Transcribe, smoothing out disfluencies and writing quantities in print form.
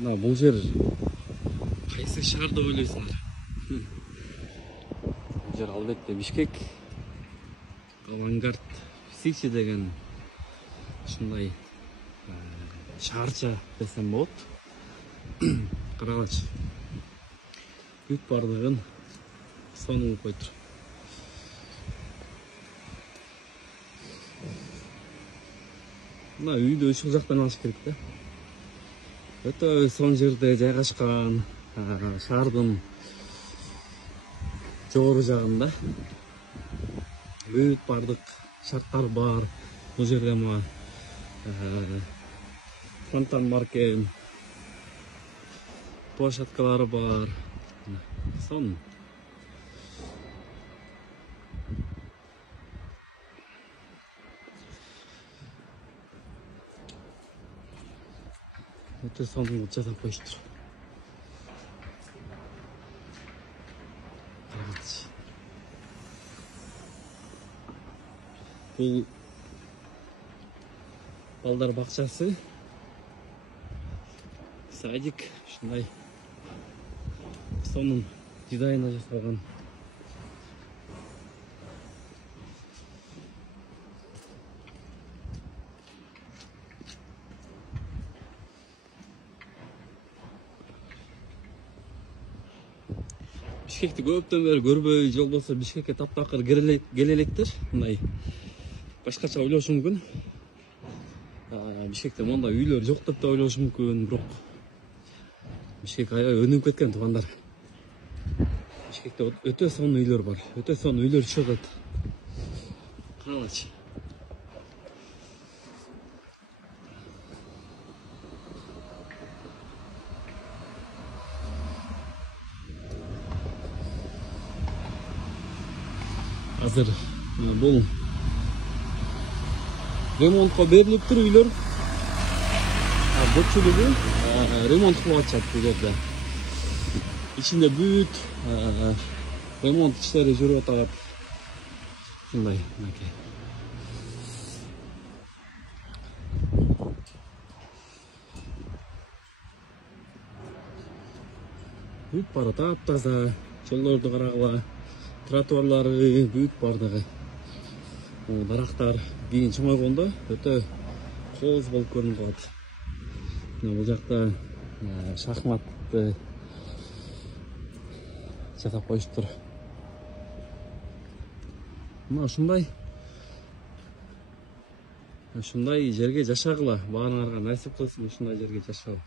Мына бул жер кайсы шаар деп ойлойсуңар? Бул жер албетте Бишкек. Авангард Сичи деген ушундай шаарча десем болот. Карагылачы. Бүт бардыгын сонун койтур. Мына үйдү ушул жактан алыш керек да. Өтө сонун жерде жайгашкан, шаардын жогору жагында. Бүт бардык шарттар бар. Бул жерде мына фонтан маркен, площадкалары бар. Сонун. Өтө сонун жасап коюштур. Бул балдар бакчасы, садик, ушундай сонун дизайнда жасалган. Бишкекти көптөн бери көрбөй, же болбосо Бишкекке таптакыр келе электер. Мындай башкача ойлошу мүмкүн. Бишкекте мондай үйлөр жок деп да ойлошу мүмкүн, бирок Бишкек аябай өнүгүп кеткен туугандар. Бишкекте өтө сонун үйлөр бар, өтө сонун үйлөр чыгып атат. Карагылачы. Азыр бул ремонтко берилиптир үйлөр. Көпчүлүгү ремонт кылып атышат бул жерде. Ичинде бүт ремонт иштери жүрүп атат. Ушундай мынакей. Бүт бары таптаза, жолдорду карагыла, тротуарлары бүт бардыгы. Дарактар кийин чоңойгондо өтө кооз болуп көрүнүп калат. Бул жакта шахматты жасап коюштур. Мына ушундай жерге жашагыла, баарыңарга насип кылсын ушундай жерге жашоо.